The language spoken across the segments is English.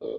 Uh,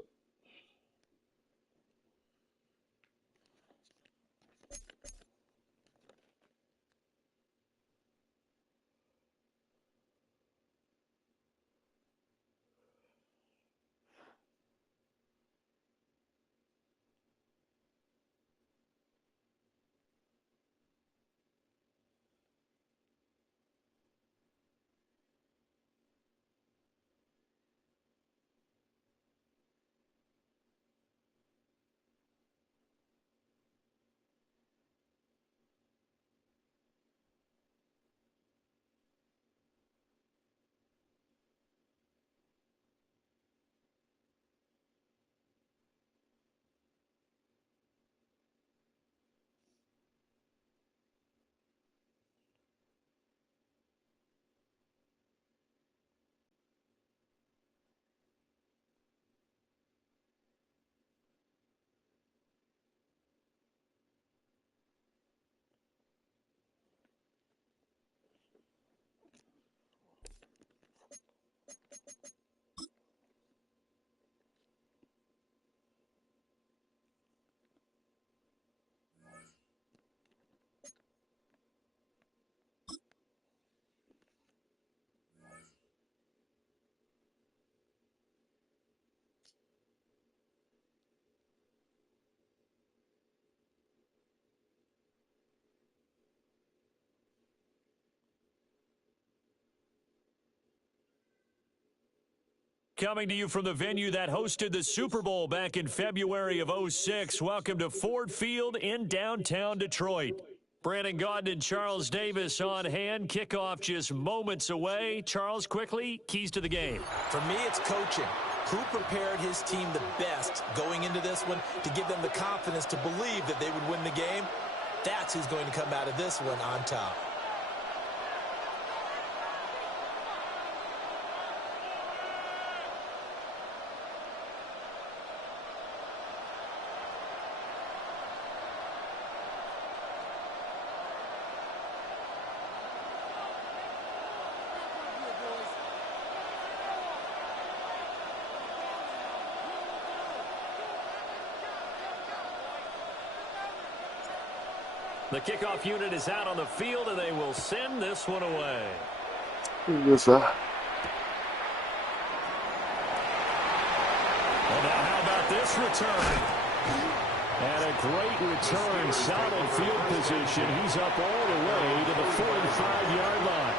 Coming to you from the venue that hosted the Super Bowl back in February of '06. Welcome to Ford Field in downtown Detroit. Brandon Gaudin and Charles Davis on hand. Kickoff just moments away. Charles, quickly, keys to the game. For me, it's coaching. Who prepared his team the best going into this one to give them the confidence to believe that they would win the game? That's who's going to come out of this one on top. The kickoff unit is out on the field, and they will send this one away. yes, sir. Well, now how about this return? And a great return, solid field position. He's up all the way to the 45-yard line.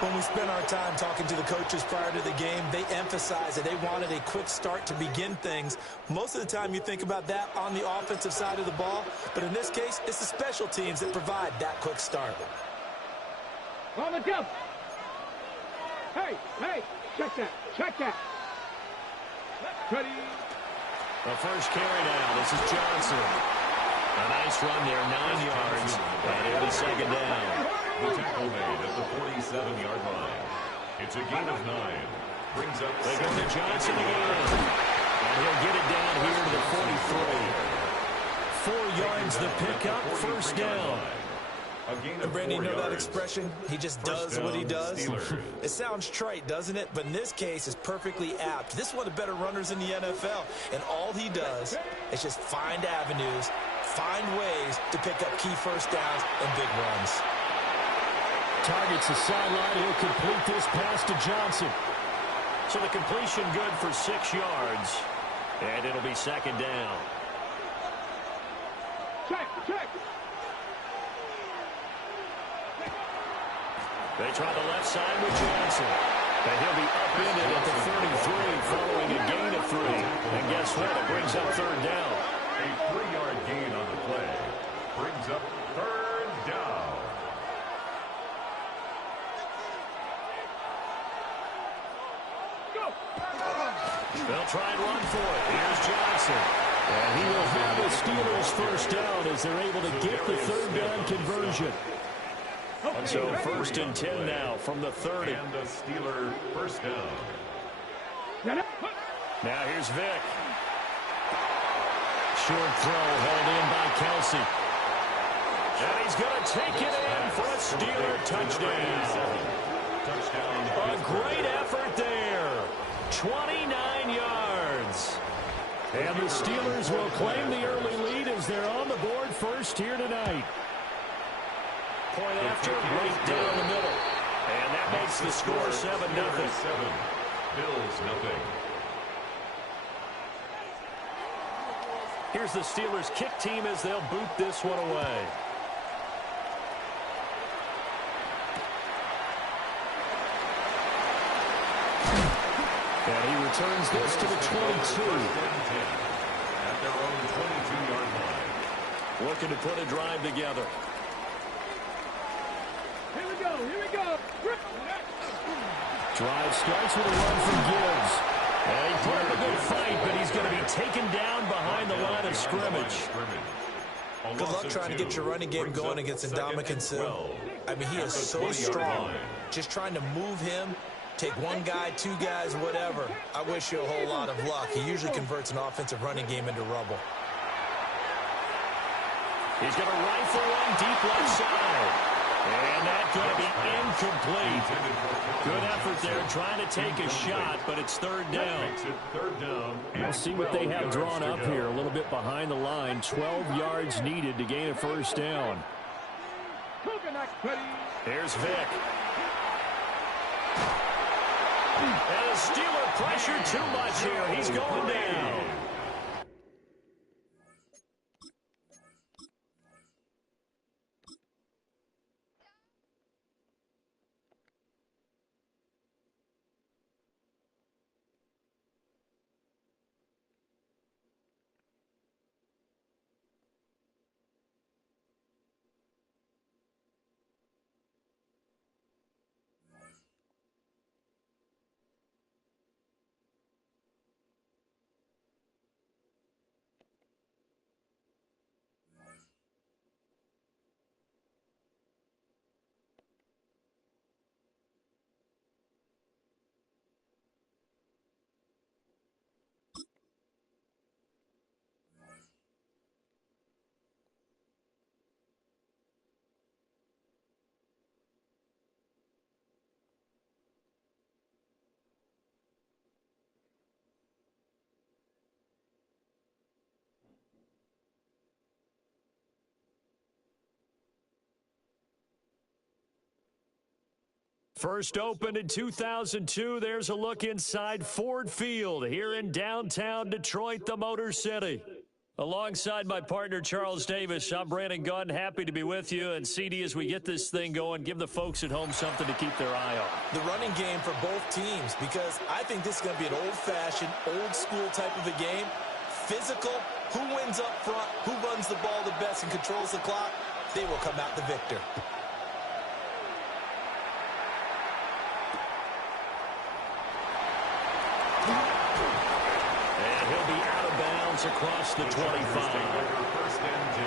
When we spent our time talking to the coaches prior to the game, they emphasized that they wanted a quick start to begin things. Most of the time you think about that on the offensive side of the ball, but in this case, it's the special teams that provide that quick start. On the jump. Hey, check that. Ready. The first carry now. This is Johnson. A nice run there, 9 yards, and it'll be second down. The tackle made at the 47-yard line. It's a gain of 9. Brings up. They go to Johnson again. And he'll get it down here to the 43. 4 yards the pickup, first down. And Brandon, you know that expression? He just does what he does. It sounds trite, doesn't it? But in this case, it's perfectly apt. This is one of the better runners in the NFL. And all he does is just find avenues, find ways to pick up key first downs and big runs. Targets the sideline. He'll complete this pass to Johnson. So the completion good for 6 yards. And it'll be second down. Check. They try the left side with Johnson. And he'll be upended at the 33 following a gain of 3. And guess what? It brings up third down. A 3-yard gain on the play. Brings up third down. They'll try and run for it. Here's Johnson. And he will have the Steelers first down as they're able to get the third down conversion. And so first and 10 now from the 30. And the Steeler first down. Now here's Vick. Short throw held in by Kelsey. And he's going to take it in for a Steeler touchdown. A great effort there. 29 yards. And the Steelers will claim the early lead as they're on the board first here tonight. Point after, right down the middle. And that makes the score 7-0. Bills nothing. Here's the Steelers kick team as they'll boot this one away. And he returns this to the 22. At their own 22-yard line. Looking to put a drive together. Here we go. Here we go. Drive starts with a run from Gibbs. And he put up a good fight, but he's going to be taken down behind the line of scrimmage. Good luck trying to get your running game going against Ndamukong Suh. I mean, he is so strong. Just trying to move him, take one guy, two guys, whatever. I wish you a whole lot of luck. He usually converts an offensive running game into rubble. He's going to rifle one deep left side. And that's going to be incomplete. Good effort there trying to take a shot, but it's third down. We'll see what they have drawn up here a little bit behind the line. 12 yards needed to gain a first down. Here's Vick. And the Steeler pressure too much here. He's going down. First opened in 2002, there's a look inside Ford Field here in downtown Detroit, the Motor City. Alongside my partner, Charles Davis, I'm Brandon Gunn, happy to be with you. And CD, as we get this thing going, give the folks at home something to keep their eye on. The running game for both teams, because I think this is going to be an old-fashioned, old-school type of a game. Physical, who wins up front, who runs the ball the best and controls the clock, they will come out the victor. Across the 25. First and 10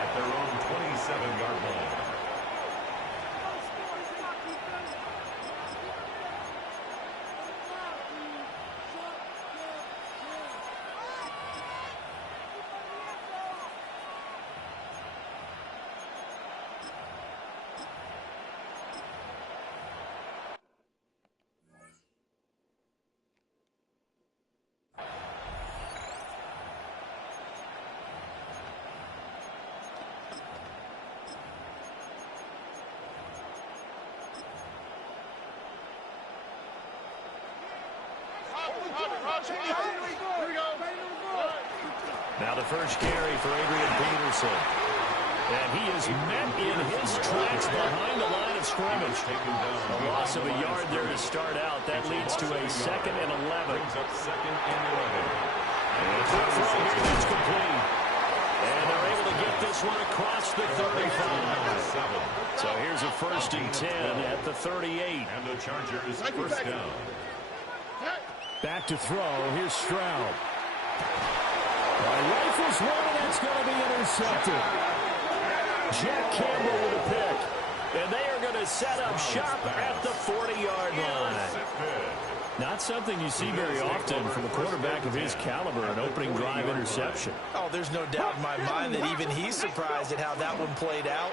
at their own 27-yard line. Now the first carry for Adrian Peterson. And he is met in his tracks behind the line of scrimmage. A loss of a yard there to start out. That leads to a 2nd and 11. Second and 11. And a quick throw here that's complete. And they're able to get this one across the 35. So here's a 1st and 10 at the 38. And the Chargers first down. Back to throw. Here's Stroud. Rifles one, and that's going to be intercepted. Jack Campbell with a pick. And they are going to set up shop at the 40-yard line. Not something you see very often from a quarterback of his caliber, an opening drive interception. Oh, there's no doubt in my mind that even he's surprised at how that one played out.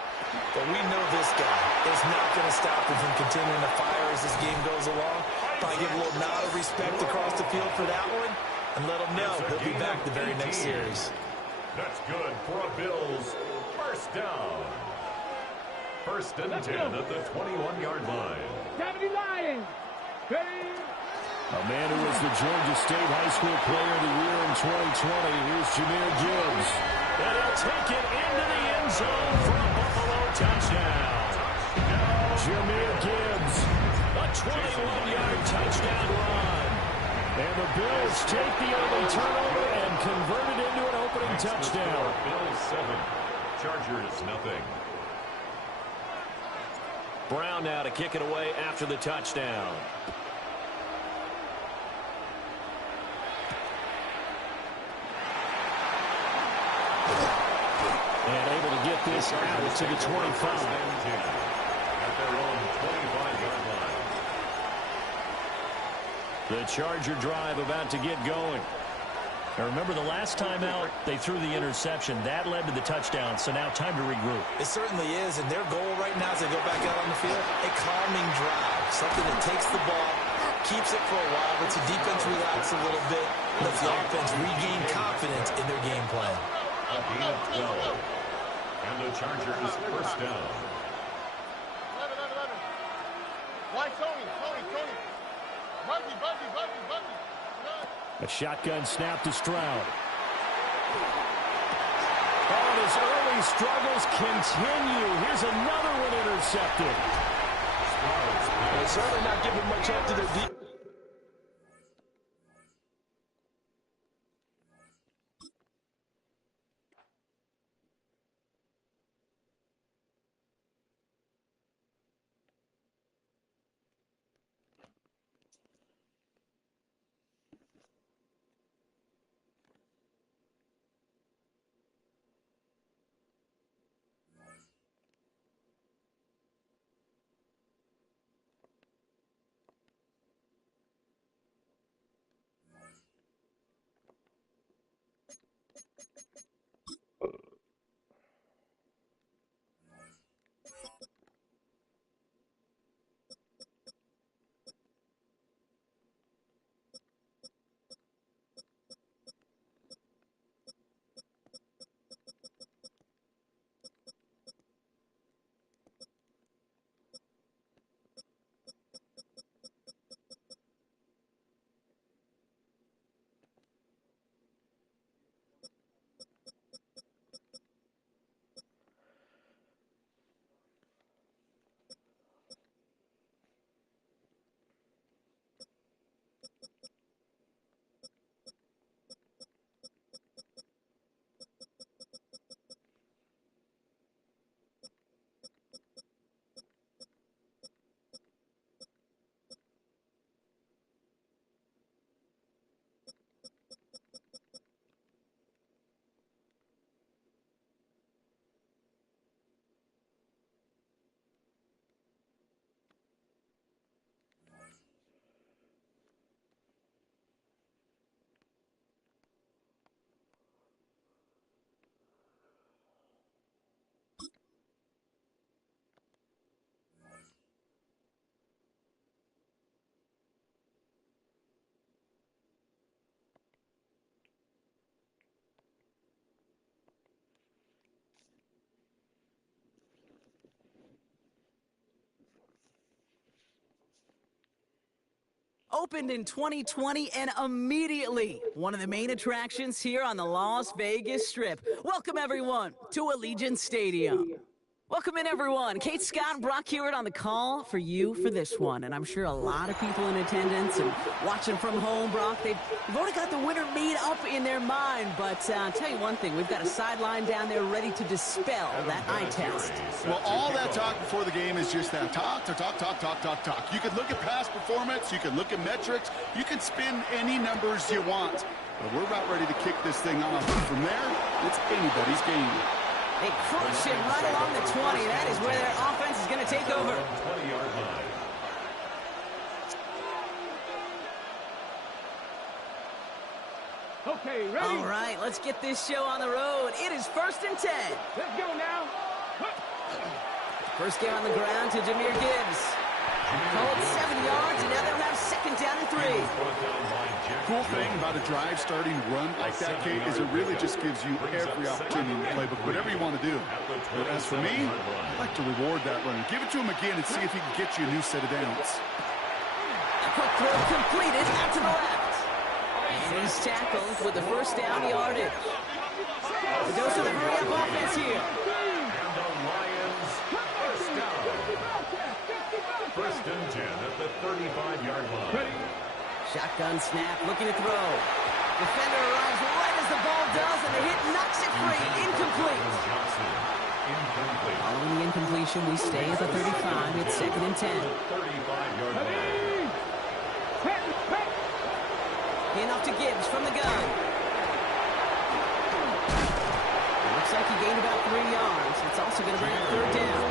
But we know this guy is not going to stop him from continuing to fire as this game goes along. Probably give a little nod of respect across the field for that one, and let him know he'll be back the very next series. That's good for a Bills first down. First and 10 at the 21-yard line. 70 Lions. Ready? A man who was the Georgia State High School Player of the Year in 2020. Here's Jahmyr Gibbs. And he'll take it into the end zone for a Buffalo touchdown. Jahmyr Gibbs, a 21-yard touchdown run. And the Bills take the early turnover and convert it into an opening touchdown. Bills 7, Chargers nothing. Brown now to kick it away after the touchdown. And able to get this out to the 25. At their own 25-yard line. The Charger drive about to get going. Now remember, the last time out, they threw the interception. That led to the touchdown, so now time to regroup. It certainly is, and their goal right now as they go back out on the field, a calming drive, something that takes the ball, keeps it for a while, lets the defense relax a little bit, lets the offense regain confidence in their game plan. A gain of 12. And the Chargers first down. 11. Why Tony? Buggy. A shotgun snap to Stroud. Oh, and his early struggles continue. Here's another one intercepted. They're certainly not giving much up to their defense. Opened in 2020 and immediately one of the main attractions here on the Las Vegas Strip. Welcome, everyone, to Allegiant Stadium. Welcome in, everyone. Kate Scott and Brock Hewitt on the call for you for this one. And I'm sure a lot of people in attendance and watching from home, Brock, they've already got the winner made up in their mind. But I'll tell you one thing, we've got a sideline down there ready to dispel that eye test. Well, all that talk before the game is just that talk. You can look at past performance, you can look at metrics, you can spin any numbers you want. But we're about ready to kick this thing off. From there, it's anybody's game. They crush it right along the 20. That is where their offense is going to take over. 20-yard line. Okay, ready? All right, let's get this show on the road. It is 1st and 10. Let's go now. First game on the ground to Jahmyr Gibbs. Call it 7 yards, and now they'll have 2nd second down and 3. Cool thing about a drive starting run like that, Kate, is it really just gives you every opportunity in the playbook, whatever you want to do. But as for me, I'd like to reward that runner. Give it to him again and see if he can get you a new set of downs. A quick throw completed out to the left. And he's tackled with the first down yardage. It goes to the hurry-up offense here. And the Lions first down. First and 10 at the 35-yard line. Shotgun snap, looking to throw. Defender arrives right as the ball does, and the hit knocks it free. Incomplete. Incomplete. Following the incompletion, we stay at the 35. It's second and 10. 35-yard line. Handoff to Gibbs from the gun. It looks like he gained about 3 yards. It's also going to bring up third down.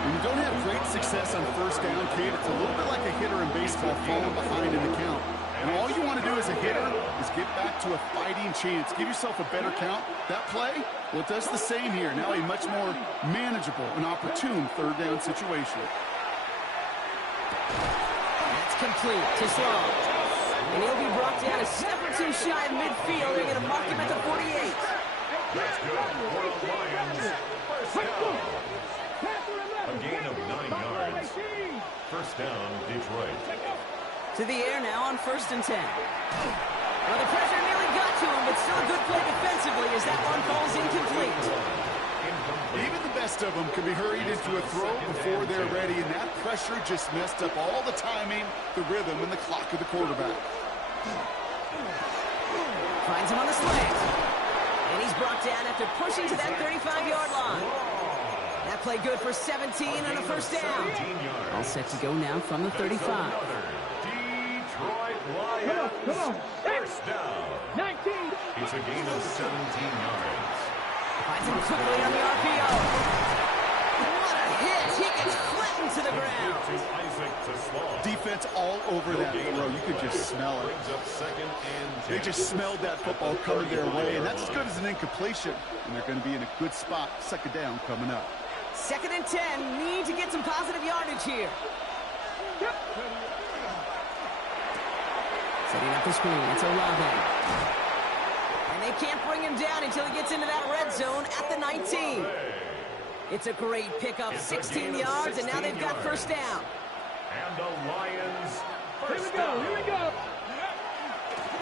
When you don't have great success on first down, Kate, it's a little bit like a hitter in baseball falling behind in the count. And all you want to do as a hitter is get back to a fighting chance. Give yourself a better count. That play, well, it does the same here. Now a much more manageable and opportune third down situation. That's complete to Sloan. And he'll be brought down a step or two shy of midfield. They're going to mark him at the 48. That's good for the Lions. First down. A gain of 9 yards. First down, Detroit. To the air now on first and 10. Well, the pressure nearly got to him, but still a good play defensively as that one falls incomplete. Even the best of them can be hurried into a throw before they're ready, and that pressure just messed up all the timing, the rhythm, and the clock of the quarterback. Finds him on the slant. And he's brought down after pushing to that 35-yard line. That play good for 17 and a first down. All set to go now from the 35. Detroit Lions. Come on. First down. 19. It's a gain of 17 yards. Finds him quickly on the RPO. What a hit. He gets flattened to the ground. To Isaac to Sloan. Defense all over that throw. You could just smell it. Brings up second and 10. They just smelled that football coming their way, and that's as good as an incompletion. And they're going to be in a good spot. Second down coming up. Second and 10. Need to get some positive yardage here. Setting up the screen. It's Olave. And they can't bring him down until he gets into that red zone at the 19. It's a great pickup. 16 yards, and now they've got first down. And the Lions first Here down. we go.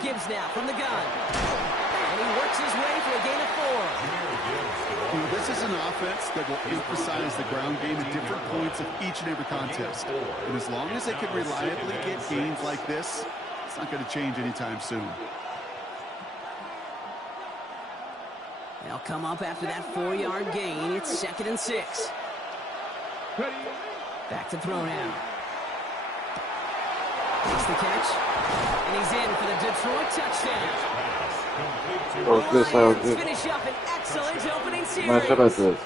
Gibbs now from the gun. And he works his way for a gain of 4. You know, this is an offense that will emphasize the ground game at different points of each and every contest. And as long as they can reliably get gains like this, it's not going to change anytime soon. They'll come up after that 4-yard gain. It's second and 6. Back to throw now. Makes the catch. And he's in for the Detroit touchdown. Lions finish up an excellent opening series.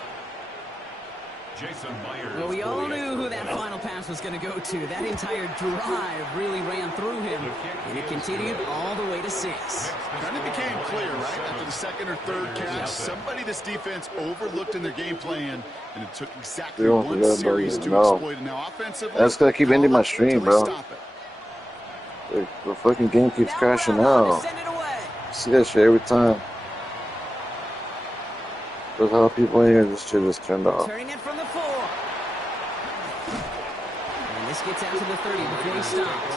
Jason Myers. Well, we all knew who that final pass was going to go to. That entire drive really ran through him, and it continued all the way to 6. Kind of became clear, right? After the second or third catch, somebody this defense overlooked in their game plan, and it took exactly one series to exploit it. Now, offensively, I just gotta keep ending my stream, bro. The fucking game keeps crashing out. See that shit every time. There's how people in here, this shit just turned off. Turning it from the 4. And this gets out to the 30 before he stops.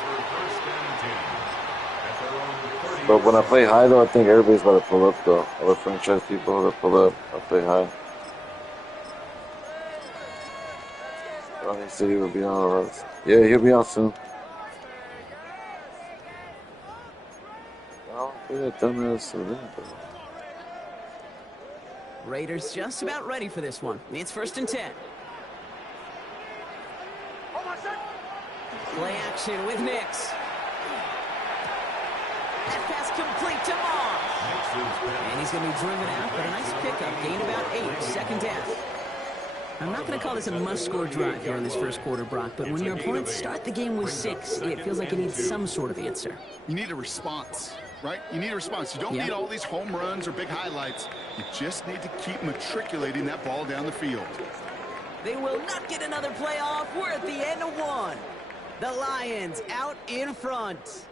But when I play high, though, I think everybody's about to pull up, though. All the franchise people that pull up, I play high. Oh, he said he would be on all right. Yeah, he'll be out soon. Oh, look at that dumbass event, though. Raiders just about ready for this one. It's first and 10. Play action with Nix. That pass complete to Moss. And he's going to be driven out, but a nice pickup. Gain about 8. Second down. I'm not going to call this a must-score drive here in this first quarter, Brock, but when your opponents start the game with 6, it feels like you need some sort of answer. You need a response, right? You need a response. You don't need all these home runs or big highlights. You just need to keep matriculating that ball down the field. They will not get another play off. We're at the end of 1. The Lions out in front.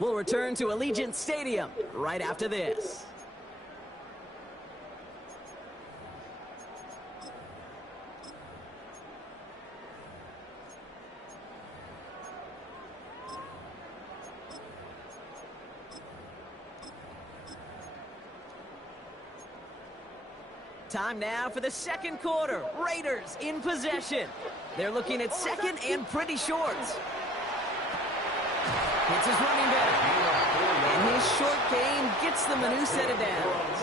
We'll return to Allegiant Stadium right after this. Time now for the second quarter. Raiders in possession. They're looking at second and pretty short. It's his running back. And his short game gets them a new set of downs.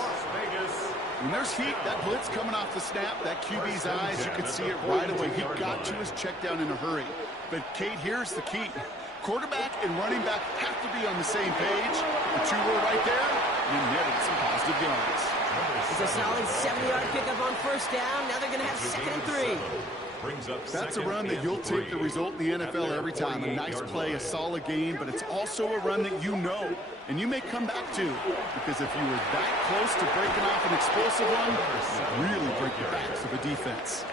When there's heat, that blitz coming off the snap, that QB's eyes, you could see it right away. He got to his check down in a hurry. But, Kate, here's the key. Quarterback and running back have to be on the same page. The two were right there. You netted some positive yards. It's a solid 70-yard pickup on first down. Now they're going to have second and 3. That's a run that you'll take the result in the NFL every time. A nice play, a solid game, but it's also a run that you know and you may come back to. Because if you were that close to breaking off an explosive one, you really break the backs of a defense.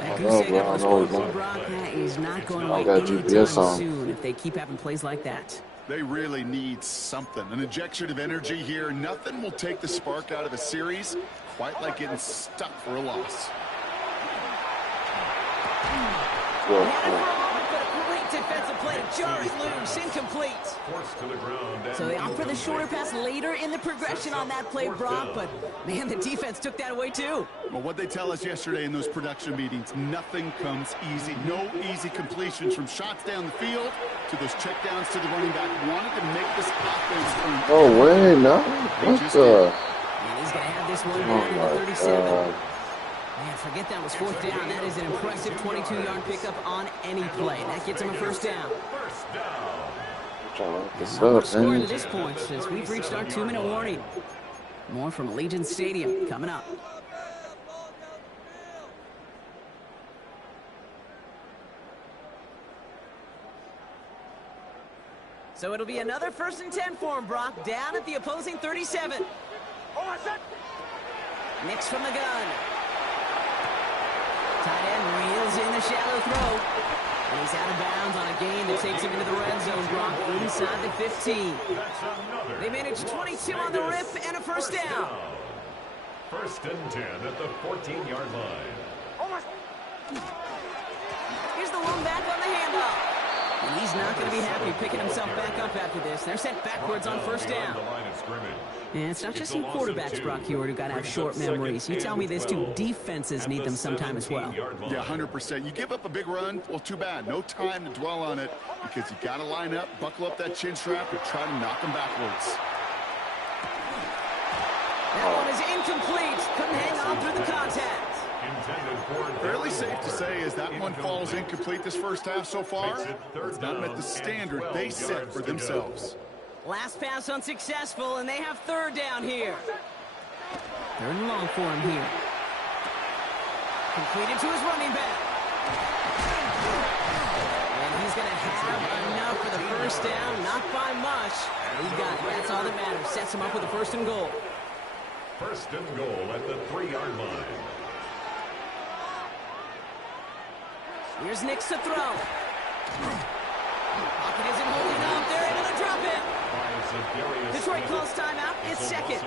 That goose egg up for Brock, that is not going away anytime soon if they keep having plays like that. They really need something, an injection of energy here. Nothing will take the spark out of a series quite like getting stuck for a loss. Defensive play to Jarvis loose, incomplete. So they opt for the shorter pass later in the progression on that play, Brock, but man, the defense took that away too. Well, what they tell us yesterday in those production meetings, nothing comes easy. No easy completions from shots down the field to those checkdowns to the running back. Wanted to make this offense turn. Oh, wait, no. And he's going to have this one down in the 37. Man, forget that was fourth down. That is an impressive 22-yard pickup on any play. That gets him a first down. We're scoring to this point since we've reached our 2-minute warning. More from Allegiant Stadium coming up. So it'll be another 1st and 10 for him, Brock, down at the opposing 37. Nix from the gun. Tight end reels in the shallow throw. And he's out of bounds on a gain that takes him into the red zone, Brock, inside the 15. They managed 22 on the rip and a first down. 1st and 10 at the 14-yard line. Here's the one back on the handoff. And he's not going to be happy picking himself back up after this. They're sent backwards on first down. And it's not just some quarterbacks, Brock Hewitt, who got to have short memories. You tell me this too. Defenses need them sometime as well. Yeah, 100%. You give up a big run, well, too bad. No time to dwell on it because you got to line up, buckle up that chin strap, and try to knock them backwards. That one is incomplete. Couldn't hang on through the contact. Fairly safe to say as that one falls incomplete this first half so far, it's not met the standard they set for themselves. Last pass unsuccessful, and they have third down here. Third and long for him here. Completed to his running back. And he's going to have enough for the first down, not by much. He got it. That's all that matters. Sets him up with a 1st and goal. 1st and goal at the 3-yard line. Here's Nix to throw. Pocket isn't holding up. They're able to drop it. Detroit calls timeout. It's second.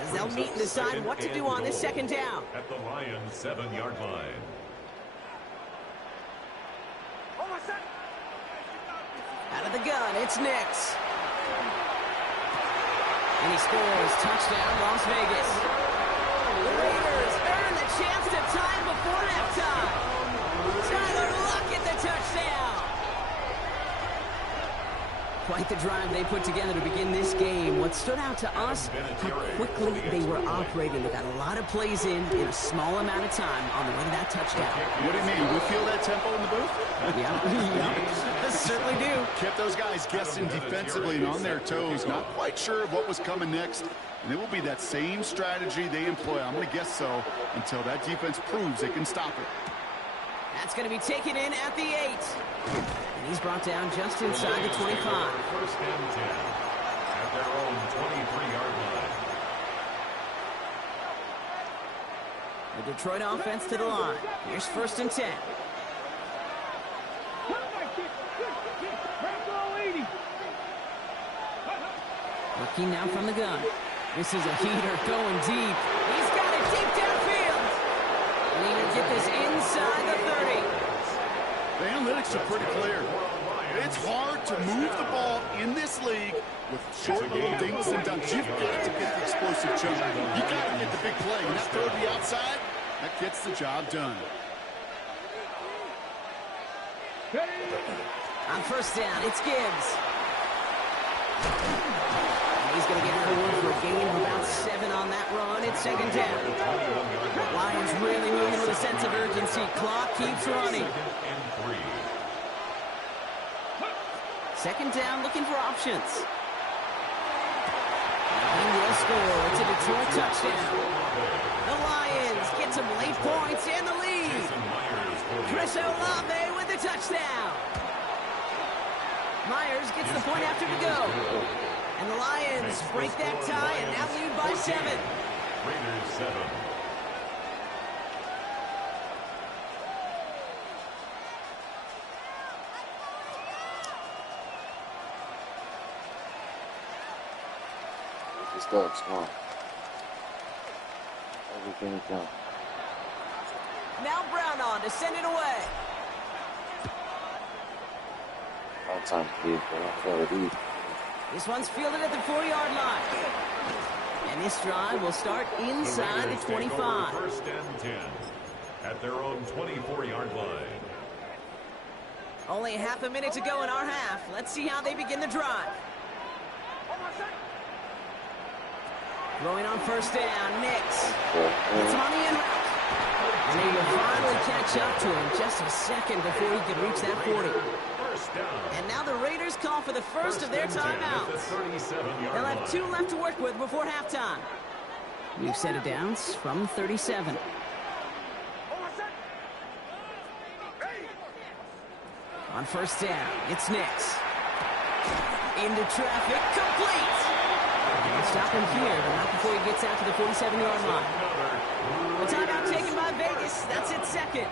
As they'll meet and decide what to do on this second down. At the Lions' 7-yard line. Out of the gun, it's Nix. And he scores. Touchdown, Las Vegas. The Raiders earn the chance to tie it before halftime. Tyler Lockett, the touchdown. Quite the drive they put together to begin this game. What stood out to us, how quickly they were operating. They got a lot of plays in a small amount of time on the way to that touchdown. What do you mean? We feel that tempo in the booth? Yeah, certainly do. Kept those guys guessing defensively and on their toes, not quite sure of what was coming next. And it will be that same strategy they employ, I'm going to guess so, until that defense proves they can stop it. That's going to be taken in at the 8. And he's brought down just inside the 25. 1st and 10 at their own 23-yard line. The Detroit offense to the line. Here's 1st and 10. Looking now from the gun. This is a heater going deep. He's got it deep downfield. Need to get this inside the 30. The analytics are pretty clear. It's hard to move the ball in this league with short little dinks and dunks. You've got to get the explosive chunk. You've got to get the big play. And that throw to the outside, that gets the job done. On first down, it's Gibbs. He's going to get forward for a gain of about 7 on that run. It's second down. Lions really moving with a sense of urgency. Clock keeps running. Second down, looking for options. And they'll score. It's a Detroit touchdown. The Lions get some late points and the lead. Chris Olave with the touchdown. Myers gets the point after to go. And the Lions break that tie and now lead by 7. Raiders 7. This dog's gone. Everything is done. Now Brown on to send it away. All time kid, but I feel it eat. This one's fielded at the 4-yard line. And this drive will start inside the 25. First and 10 at their own 24-yard line. Only half a minute to go in our half. Let's see how they begin the drive. Throwing on first down, Nix. It's on the in route. And they will finally catch up to him just a second before he could reach that 40. And now the Raiders call for the first of their timeouts. They'll have 2 left to work with before halftime. We've set it down from 37. On first down, it's Nix. Into traffic, complete. They'll stop him here, but not before he gets out to the 47-yard line. The timeout taken by Vegas. That's its second.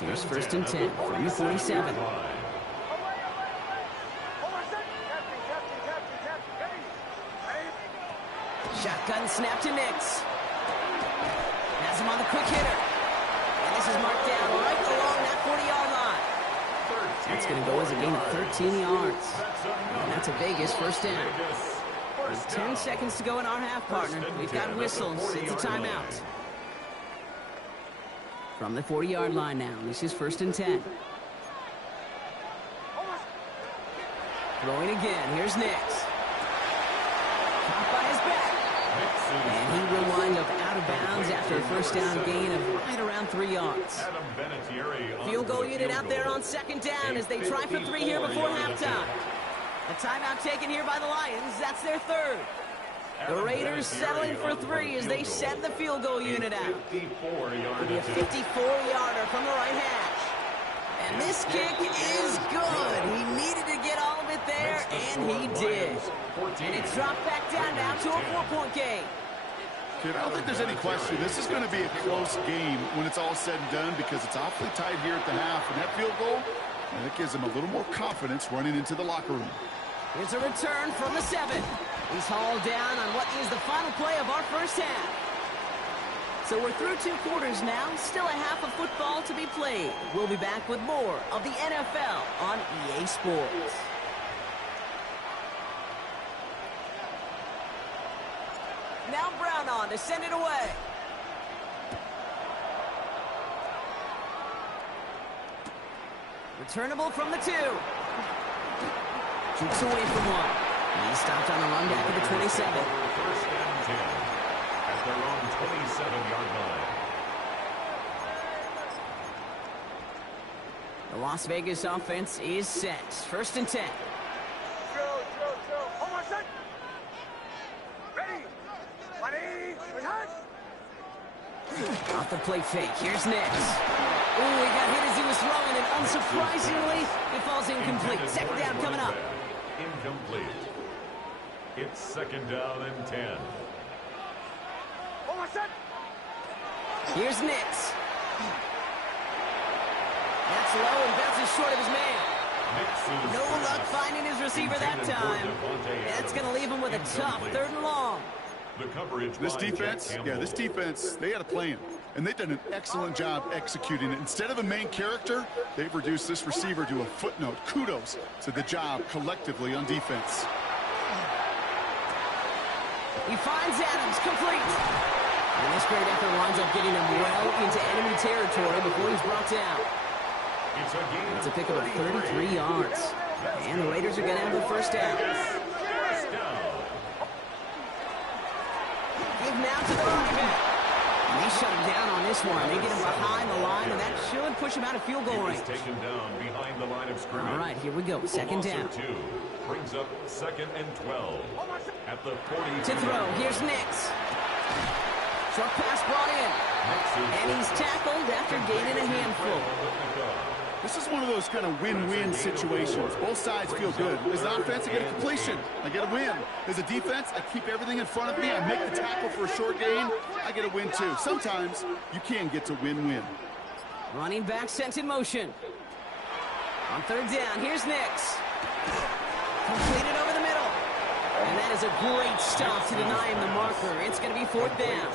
Here's first and 10 from the 47. Shotgun snap to Nix. Has him on the quick hitter. And this is marked down right along that 40-yard line. That's going to go as a gain of 13 yards. And that's a Vegas first down. With 10 seconds to go in our half, partner. We've got whistles. It's a timeout. From the 40-yard line now. This is first and 10. Throwing again. Here's Nix. Caught by his back. And he will wind up out of bounds after a first down gain of right around 3 yards. Field goal unit out there on second down as they try for 3 here before halftime. A timeout taken here by the Lions. That's their third. The Raiders settling for 3 as they send the field goal unit out. It'll be a 54-yarder from the right hash. And this kick is good. He needed to get all of it there, and he did. And it's dropped back down now to a 4-point game. Kid, I don't think there's any question. This is going to be a close game when it's all said and done because it's awfully tight here at the half. And that field goal, and it gives him a little more confidence running into the locker room. Here's a return from the 7. He's hauled down on what is the final play of our first half. So we're through 2 quarters now. Still a half of football to be played. We'll be back with more of the NFL on EA Sports. Now Brown on to send it away. Returnable from the 2. Jukes away from 1. He stopped on a run back at the 27. First and 10 at their own 27-yard line. The Las Vegas offense is set. First and 10. Off the play fake. Here's Nix. Ooh, he got hit as he was throwing, and unsurprisingly, it falls incomplete. Second down coming up. Incomplete. It's second down and 10. Here's Nix. That's low and bounces short of his man. No luck finding his receiver that time. That's going to leave him with a tough 3rd and long. This defense, they had a plan. And they've done an excellent job executing it. Instead of a main character, they've reduced this receiver to a footnote. Kudos to the job collectively on defense. He finds Adams, complete. And this great effort winds up getting him well into enemy territory before he's brought down. It's a pickup of 33 yards. And the Raiders are going to have the 1st down. Give now to the running back. And they shut him down on this one. They get him behind the line, and that should push him out of field goal range. All right, here we go. 2nd down. Brings up 2nd and 12 at the 40. To throw, here's Nix. Short pass brought in. And he's tackled after gaining a handful. This is one of those kind of win-win situations. Both sides feel good. As an offense, I get a completion. I get a win. As a defense, I keep everything in front of me. I make the tackle for a short gain. I get a win, too. Sometimes you can get to win-win. Running back sent in motion. On 3rd down, here's Nix. Completed over the middle. And that is a great stop to deny him the marker. It's going to be 4th down.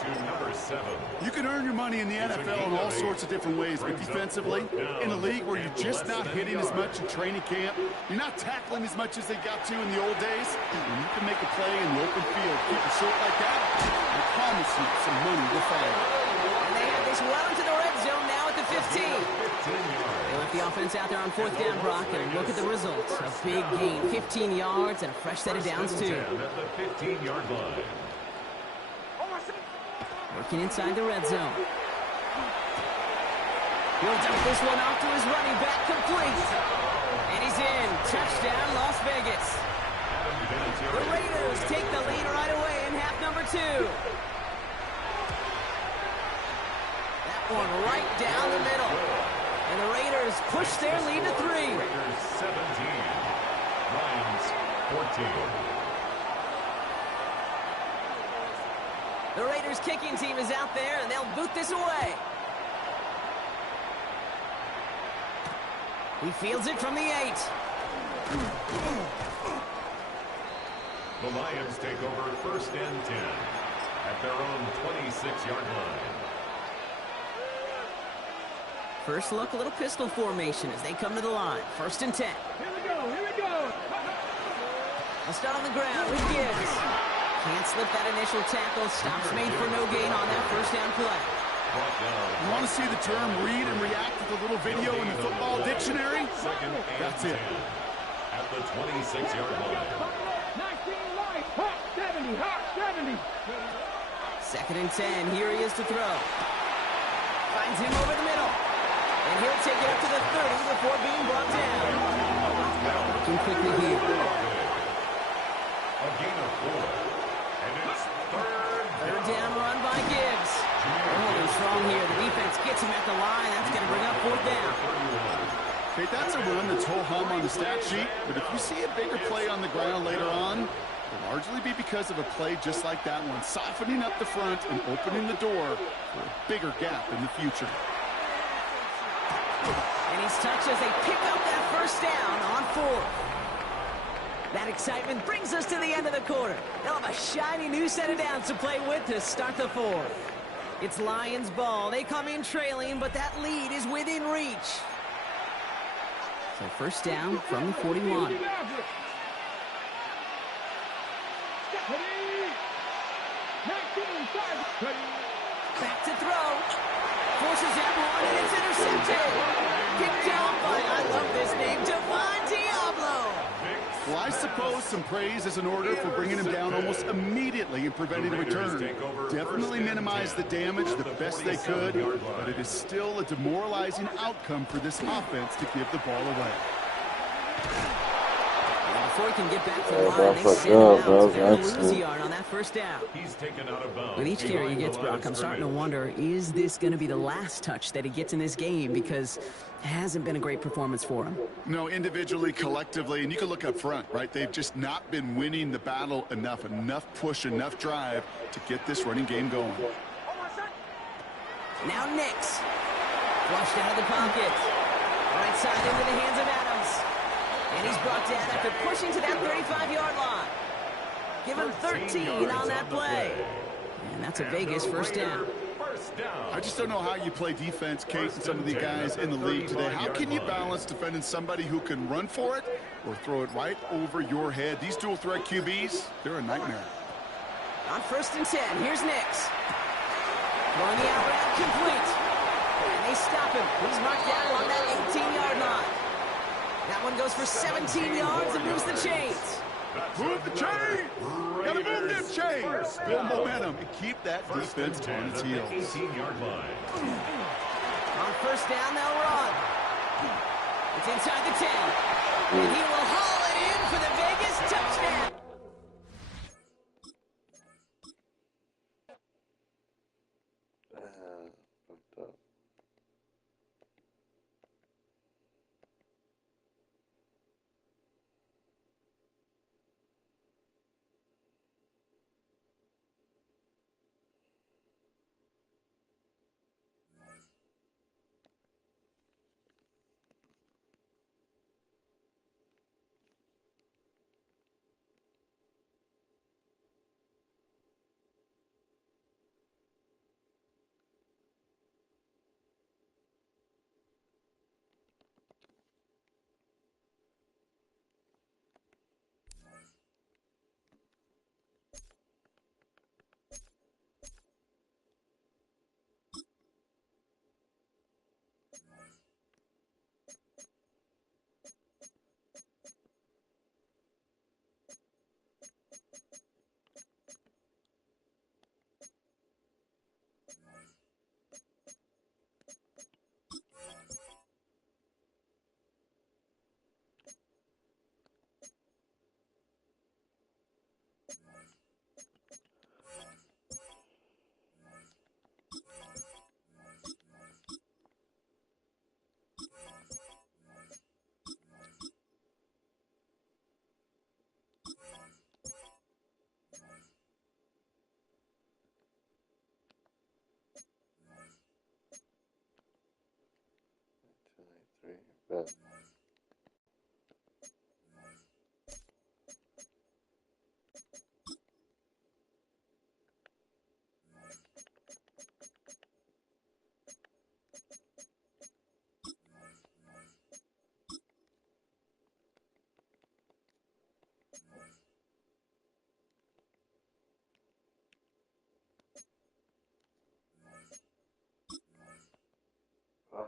You can earn your money in the NFL in all sorts of different ways, but defensively, in a league where you're just not hitting as much in training camp, you're not tackling as much as they got to in the old days, and you can make a play in the open field, keep it short like that, I promise you some money will follow. And they have this well into the red zone now at the 15. They left the offense out there on 4th down, Brock, and look at the results. A big gain, 15 yards, and a fresh set of downs, too. At the 15-yard line. Working inside the red zone. He'll dump this one off to his running back, complete. And he's in. Touchdown, Las Vegas. The Raiders take the lead right away in half number 2. That one right down the middle. And the Raiders push their lead to 3. Raiders 17. Lions 14. The Raiders kicking team is out there, and they'll boot this away. He fields it from the 8. The Lions take over 1st and 10 at their own 26-yard line. First look, a little pistol formation as they come to the line. 1st and 10. Here we go, here we go. They'll start on the ground with Gibbs. Can't slip that initial tackle. Stops made for no gain on that 1st down play. You want to see the term read and react with a little video in the football dictionary? That's it. At the 26-yard line. 19 right, hot 70, hot 70. 2nd and 10. Here he is to throw. Finds him over the middle. And he'll take it up to the 30 before being brought down. Looking quickly here. A gain of 4. And it's 3rd down run by Gibbs. Holding strong here. The defense gets him at the line. That's going to bring up 4th down. Okay, that's a run that's ho-hum on the stat sheet, but if you see a bigger play on the ground later on, it'll largely be because of a play just like that one, softening up the front and opening the door for a bigger gap in the future. And he's touched as they pick up that 1st down on 4th. That excitement brings us to the end of the quarter. They'll have a shiny new set of downs to play with to start the 4th. It's Lions ball. They come in trailing, but that lead is within reach. So 1st down from the 41. Back to throw. Forces that one, and it's intercepted. Picked down by, I love this name, Devon Diablo. Well, I suppose some praise is in order for bringing him down almost immediately and preventing a return. Definitely minimized the damage the best they could, but it is still a demoralizing outcome for this offense to give the ball away. Before he can get back to the line, they send him out. So they're going to lose a yard on that 1st down. He's taken out of bounds. With each carry he gets, Brock, I'm starting to wonder, is this going to be the last touch that he gets in this game? Because it hasn't been a great performance for him. No, individually, collectively, and you can look up front, right? They've just not been winning the battle enough push, enough drive to get this running game going. Now Nix. Flushed out of the pocket. Right side into the hands of Adams. again after pushing to that 35-yard line. Give him 13 on that play. And that's a Vegas first down. I just don't know how you play defense, Kate, and some of the guys in the league today. How can you balance defending somebody who can run for it or throw it right over your head? These dual threat QBs, they're a nightmare. On 1st and 10, here's Nix. Throwing the out route complete. And they stop him. He's marked down on that 18-yard line. That one goes for 17 yards and moves the chains. Move the chains! Gotta move them chains! Build momentum and keep that defense on its heels. 18-yard line. On 1st down, they'll run. It's inside the 10. And he will haul it in for the Vegas touchdown. Fucked up. Bet. Fuck.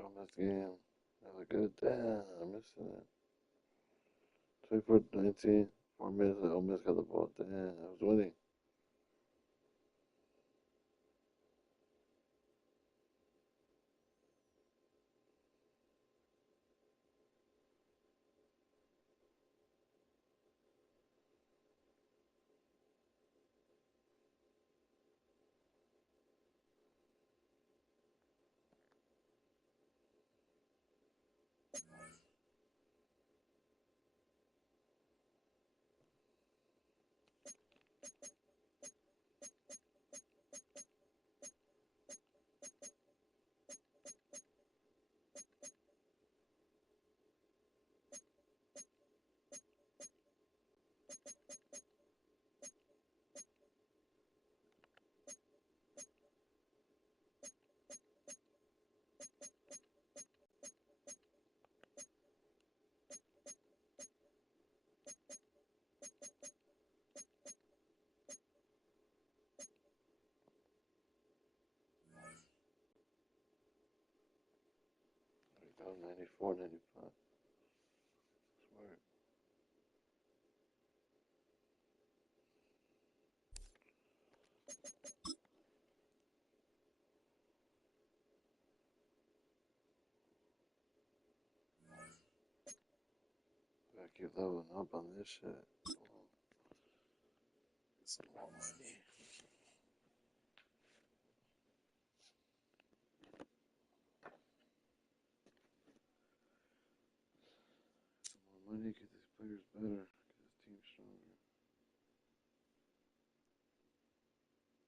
Ole Miss game. That was good. Damn, I'm missing it. 24-19. 4 minutes. Ole Miss got the ball. Damn, I was winning. There we go. 94, 95. Smart. Gotta keep leveling up on this shit. Get some more money. Some more money, get these players better, get this team stronger.